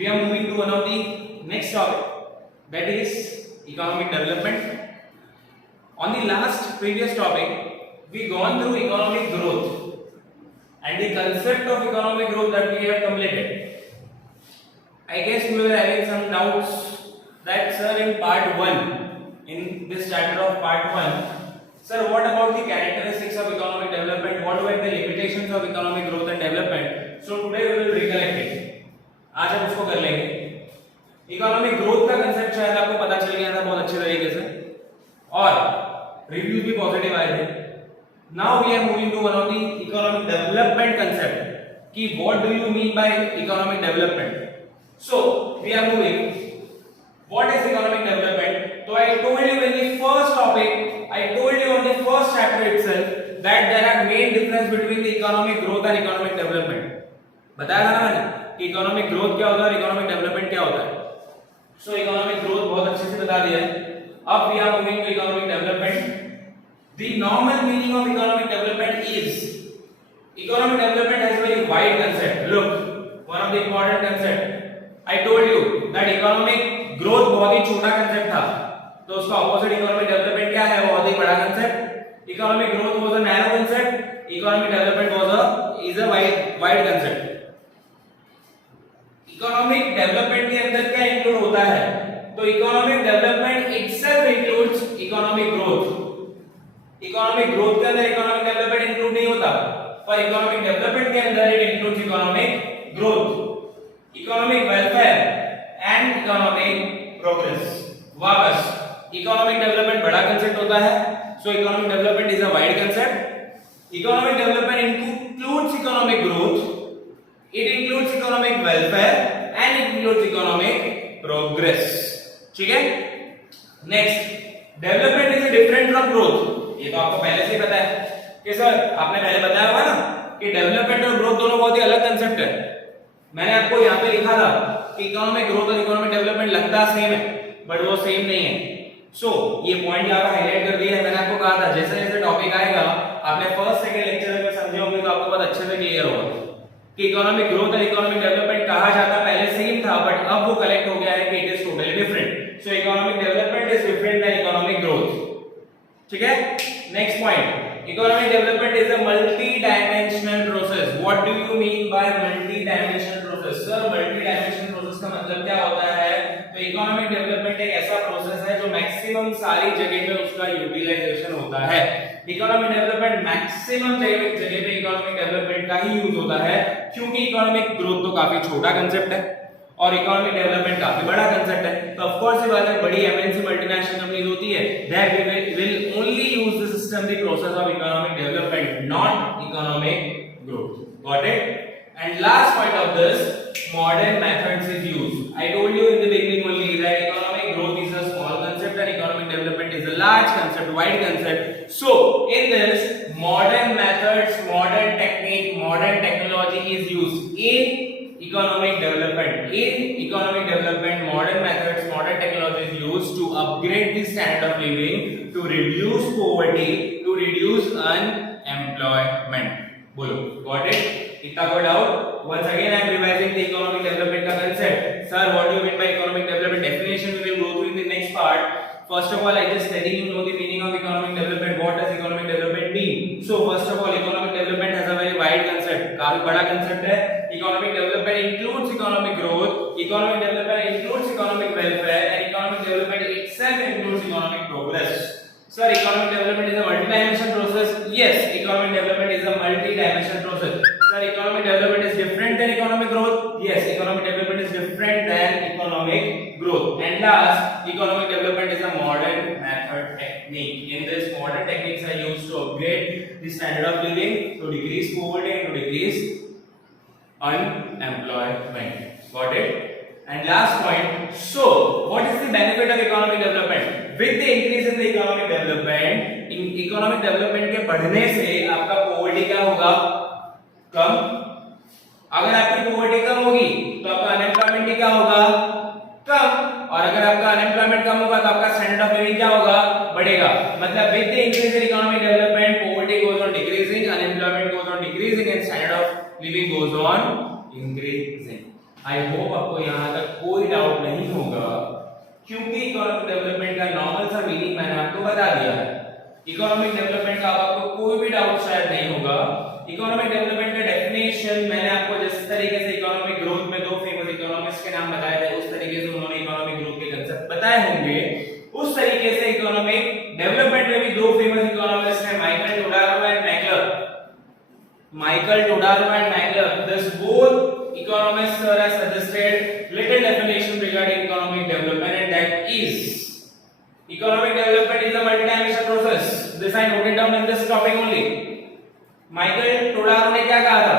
we are moving to one of the next topic, that is economic development. On the last previous topic, we gone through economic growth and the concept of economic growth that we have completed. I guess we were having some doubts that, sir, in part 1, in this chapter of part 1, sir, what about the characteristics of economic development? What were the limitations of economic growth and development? So today we will recollect it. आज हम उसको कर लेंगे. Economic growth का concept शायद आपको पता चल गया था बहुत अच्छे तरीके से और रिव्यूज भी पॉजिटिव आए थे. Now we are moving to one of the economic development concept कि what do you mean by economic development. So we are moving what is economic development. तो I told you in the first topic, I told you on the first chapter itself that there are main difference between the economic growth and economic development. बताया था ना मैंने कि economic growth क्या होता है और इकोनॉमिक डेवलपमेंट क्या होता है. सो इकोनॉमिक ग्रोथ बहुत अच्छे से बता दिया है. अब we are moving to economic development. The normal meaning of economic development is, economic development has very wide concept. Look, one of the important concept I told you that economic growth बहुत ही छोटा concept था, तो उसका opposite economic development क्या है, बहुत ही बड़ा concept. Economic growth was a narrow concept, economic development was a wide concept. Economic development के अंदर क्या इंक्लूड होता है, तो economic development itself includes economic growth. Economic growth के अंदर इकोनॉमिक डेवलपमेंट इंक्लूड नहीं होता, पर इकोनॉमिक डेवलपमेंट के अंदर it includes economic growth, economic welfare and economic progress. वापस इकोनॉमिक डेवलपमेंट बड़ा कंसेप्ट होता है, सो economic development is a wide concept. Economic development includes economic growth, it includes economic welfare and it includes economic progress. ठीक है. Next, development is different from growth. ये तो आपको पहले से ही पता है कि सर आपने पहले बताया होगा ना कि डेवलपमेंट और ग्रोथ दोनों बहुत ही अलग कंसेप्ट है. मैंने आपको यहाँ पे लिखा था कि इकोनॉमिक ग्रोथ और इकोनॉमिक डेवलपमेंट लगता सेम है, बट वो सेम नहीं है. सो ये पॉइंट यहाँ पे हाईलाइट कर दिया है. मैंने आपको कहा था जैसे जैसे टॉपिक आएगा, आपने फर्स्ट सेकंड लेक्चर में समझे होंगे तो आपको बहुत अच्छे से क्लियर होगा कि इकोनॉमिक ग्रोथ और इकोनॉमिक डेवलपमेंट कहा जाता पहले सेम था, बट अब वो कलेक्ट हो गया है कि it is totally different. So economic development is different than economic growth. ठीक है. Next point, economic development is a multi dimensional process. What do you mean by multi dimensional process. Sir multi dimensional process का मतलब क्या होता है, तो economic development एक ऐसा प्रोसेस है जो मैक्सिमम सारी जगह पे उसका यूटिलाइजेशन होता है. इकोनॉमिक डेवलपमेंट मैक्सिमम जगह पे इकोनॉमिक डेवलपमेंट का ही यूज होता है, क्योंकि इकोनॉमिक ग्रोथ तो काफी छोटा कंसेप्ट है और इकोनॉमिक डेवलपमेंट काफी बड़ा कंसेप्ट है. तो ऑफ कोर्स ये बात है, बड़ी एमएनसी मल्टीनेशनल कंपनीज होती है, there we will only use the system the process of economic development, not economic growth. Got it. And last point of this, modern methods is used. I told you in the beginning only that economic growth is a small concept and economic development is a large concept, wide concept. So in this, modern methods, modern technique, modern technology is used in economic development. In economic development, modern methods, modern technology is used to upgrade the standard of living, to reduce poverty, to reduce unemployment. बोलो, got it? इतना कोई doubt? Once again I am revising the economic development का concept. Sir, what do you mean by economic development? Definition we will go through in the next part. First of all, I just letting you know the meaning of economic development. What does economic development mean? So first of all, economic development has a very wide concept. काफी बड़ा concept है. Economic development includes economic growth. Economic development includes economic welfare, and economic development itself includes economic progress. Sir, economic development is a multi-dimensional process. Yes, economic development is a multi-dimensional process. Sir, economic development is different than economic growth. Yes, economic development is different than economic growth. And last, economic development is a modern method technique. In this, modern techniques are used to upgrade the standard of living, to decrease poverty and to decrease unemployment. Got it? And last point, so what is the benefit of economic development? With the increase in the economic development, economic development के बढ़ने से आपका poverty क्या होगा, कम. अगर आपकी poverty कम होगी तो आपका unemployment भी क्या होगा, कम. और अगर आपका unemployment कम होगा तो आपका standard of living क्या होगा, बढ़ेगा. मतलब with the increase in economic development, poverty goes on decreasing, unemployment goes on decreasing, and standard of living goes on increasing. I hope आपको यहाँ तक कोई डाउट नहीं होगा, क्योंकि इकोनॉमिक डेवलपमेंट का नॉर्मल सा मीनिंग मैंने आपको बता दिया है। इकोनॉमिक डेवलपमेंट का आपको कोई भी डाउट शायद नहीं होगा। इकोनॉमिक डेवलपमेंट का डेफिनेशन मैंने आपको जिस तरीके से इकोनॉमिक ग्रोथ में दो फेमस इकोनॉमिस्ट के नाम बताए थे, उस तरीके से उन्होंने इकोनॉमिक ग्रोथ के कांसेप्ट बताए होंगे, उस तरीके से इकोनॉमिक डेवलपमेंट में भी दो फेमस इकोनॉमिस्ट हैं, Michael टोडारो and Mackler. Michael Todaro and Magler, thus both economists have suggested little definition regarding economic development, and that is economic development is a multi-dimensional process. This I noted down in this topic only. Michael Todaro ने क्या कहा था?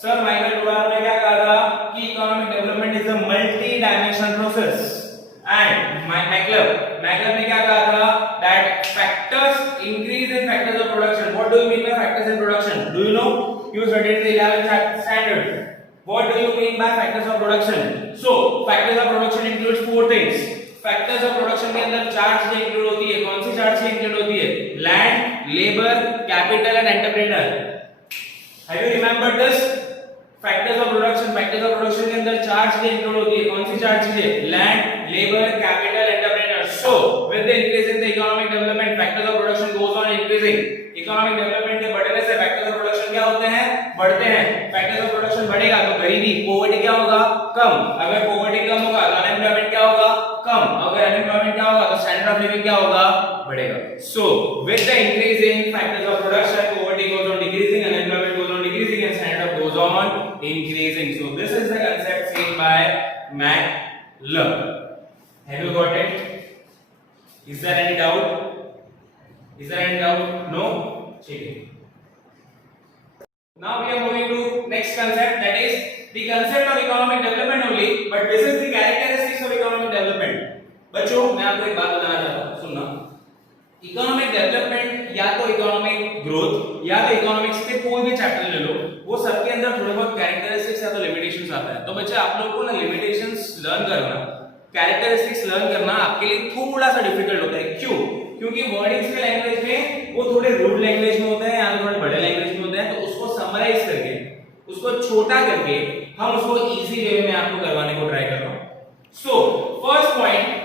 Sir, Michael Todaro ने क्या कहा था कि economic development is a multi-dimensional process. And Magler ने क्या कहा था? That factors increase in factors of production. What do you mean by factors in production? Do you know? You studied the 11th standard. What do you mean by factors of production? So factors of production includes four things. Factors of production के अंदर चार चीजें include होती है। कौन सी चार चीजें include होती है? Land, labour, capital and entrepreneur. Have you remembered this? Factors of production के अंदर चार चीजें इंक्लूड होती है। कौन सी चार चीजें? Land, labour, capital, entrepreneur. So with the increase in the economic development factors of production goes on increasing. Economic development के बढ़ने से फैक्टर्स ऑफ प्रोडक्शन क्या होते हैं? बढ़ते हैं। फैक्टर्स ऑफ प्रोडक्शन बढ़ेगा तो गरीबी, पॉवर्टी क्या होगा? कम। अगर पॉवर्टी कम होगा तो अनएम्प्लॉयमेंट क्या होगा? कम। अगर अनएम्प्लॉयमेंट क्या होगा तो स्टैंडर्ड ऑफ लिविंग क्या होगा? बढ़ेगा। So with the increase in factors of production poverty goes on decreasing, unemployment goes on decreasing and standard of goes on increasing. So this is the concept seen by Magler. Have you got it? Is there any doubt? No? Okay. Now we are moving to next concept, that is the concept of economic development only, but this is the characteristics of economic development. बच्चों मैं आपको एक बात बताना चाहता हूँ, सुनना। Economic development या तो इकोनॉमिक ग्रोथ या तो इकोनॉमिक्स के कोई भी चैप्टर ले लो, वो सबके अंदर थोड़े बहुत कैरेक्टरिस्टिक्स या तो लिमिटेशंस आता है। तो बच्चे आप लोगों को ना लिमिटेशंस लर्न करना, कैरेक्टरिस्टिक्स लर्न करना आपके लिए थोड़ा सा डिफिकल्ट होता है। क्यों? क्योंकि वर्डिंग्स के लैंग्वेज में वो थोड़े रूड लैंग्वेज में होते हैं या थोड़े बड़े लैंग्वेज में होते हैं, तो उसको समराइज करके, उसको छोटा करके हम उसको इजी वे में आपको करवाने को ट्राई कर रहा हूं। So first point,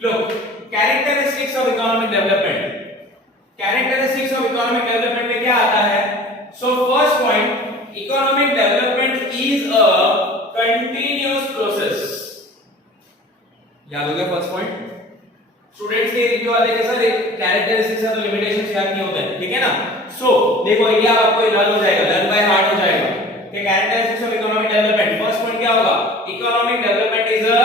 look, characteristics of economic development. Characteristics of economic development में क्या आता है? So first point, economic development is a continuous process. याद हो गया फर्स्ट पॉइंट? स्टूडेंट्स के रिव्यू आते हैं सर कैरेक्टरिस्टिक्स और लिमिटेशंस याद नहीं होते हैं, ठीक है ना? सो देखो ये आपको लर्न हो जाएगा, लर्न बाय हार्ट हो जाएगा कि characteristics of economic development. First point क्या होगा? Economic development is a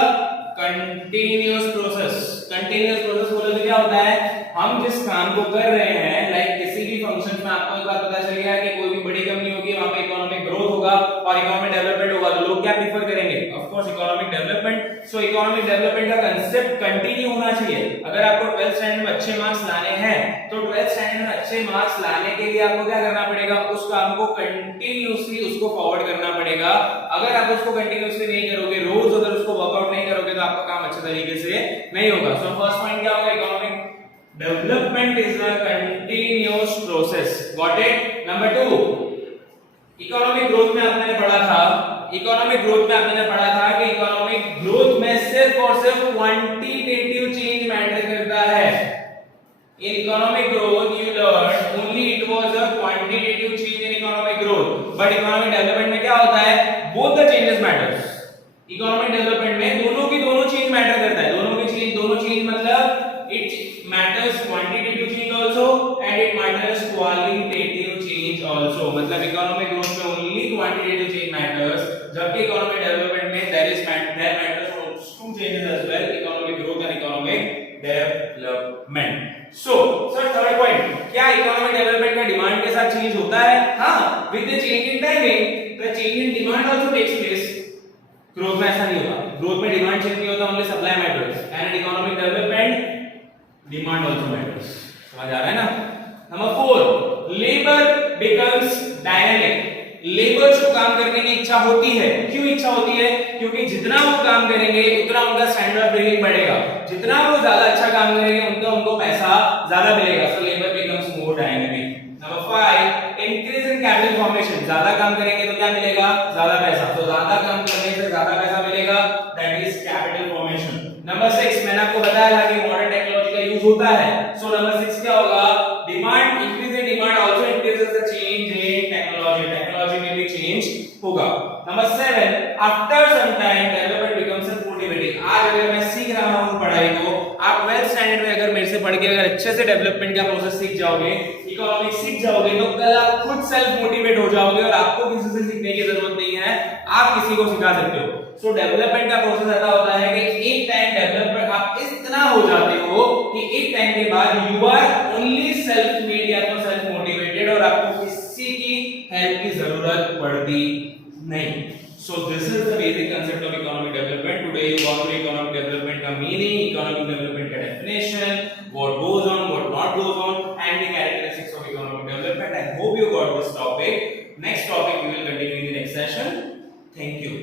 continuous process. Continuous process बोले तो क्या होता है? हम जिस काम को कर रहे हैं, लाइक किसी भी फंक्शन में आपको एक बात पता चल गया कि कोई भी बड़ी कंपनी होगी वहां पे इकोनॉमिक ग्रोथ होगा और इकोनॉमिक डेवलपमेंट होगा, तो लोग क्या प्रीफर करेंगे? Of course economic development. So economic development का कांसेप्ट कंटिन्यू होना चाहिए। अगर आपको 12th स्टैंडर्ड में अच्छे मार्क्स लाने हैं तो 12th स्टैंडर्ड में अच्छे मार्क्स लाने के लिए आपको क्या करना पड़ेगा? उस काम को कंटिन्यूअसली उसको फॉरवर्ड करना पड़ेगा। अगर आप उसको कंटिन्यूअसली नहीं करोगे, रोज अगर उसको वर्कआउट नहीं करोगे, तो आपका काम अच्छे तरीके से नहीं होगा। सो फर्स्ट पॉइंट क्या होगा? Economic development is a continuous process. Got it? Number 2, economic growth में आपने पढ़ा था, इकोनॉमिक ग्रोथ में आपने पढ़ा था कि इकोनॉमिक ग्रोथ में सिर्फ और सिर्फ क्वांटिटेटिव चेंज मैटर करता है। In economic growth you learned only it was a quantitative change in economic growth, but economic development में क्या होता है? Both the changes matters. Economic development में दोनों की दोनों चीज मैटर करता है। दोनों चीज मतलब it matters quantitative change also and it matters qualitative change also। मतलब इकोनॉमिक ग्रोथ में only quantitative change matters, जबकि इकोनॉमिक डेवलपमेंट में there matters two changes as well, economic growth and economic development। So sir third point, क्या economic development का demand के साथ change होता है? हाँ, with the change in timing the change in demand also takes place। Growth में ऐसा नहीं होता, ग्रोथ में डिमांड चेंज नहीं होता, only supply matters and in economic development demand also matters। समझ आ रहा है ना? Number 4, labour becomes dynamic। Labour को काम करने की इच्छा होती है। क्यों इच्छा होती है? क्योंकि जितना वो काम करेंगे उतना उनका स्टैंडर्ड ऑफ लिविंग बढ़ेगा, जितना वो ज्यादा अच्छा काम करेंगे उनको पैसा ज्यादा मिलेगा। So labour becomes more dynamic। Number 5 increase in capital formation, ज्यादा काम करेंगे तो क्या मिलेगा, ज्यादा पैसा, तो ज्यादा काम करने से ज्यादा पैसा मिलेगा, that is capital formation. Number 6 मैंने आपको बताया था कि मॉडर्न टेक्नोलॉजी का यूज होता है, सो नंबर 6 क्या होगा, demand, increase in demand also increases the change in technology, technology में भी चेंज होगा। Number 7 after some time development becomes motivating, आज अगर मैं सीख रहा हूं पढ़ाई को, आप 12th स्टैंडर्ड में अगर मेरे से पढ़ के अगर अच्छे से डेवलपमेंट का प्रोसेस सीख जाओगे, इकोनॉमिक्स सीख जाओगे, तो कल आप खुद सेल्फ मोटिवेट हो जाओगे और आपको किसी से सीखने की जरूरत नहीं है, आप किसी को सिखा सकते हो। सो डेवलपमेंट का प्रोसेस ऐसा होता है कि एक टाइम डेवलपमेंट आप इतना हो जाते हो कि एक टाइम के बाद you are only self made या तो सेल्फ मोटिवेटेड और आपको किसी की हेल्प की जरूरत पड़ती नहीं। So this is the basic concept of economic development. Today you gone through economic development का meaning, economic development का definition, what goes on, what not goes on, and the characteristics of economic development. I hope you got this topic. Next topic we will continue in the next session. Thank you.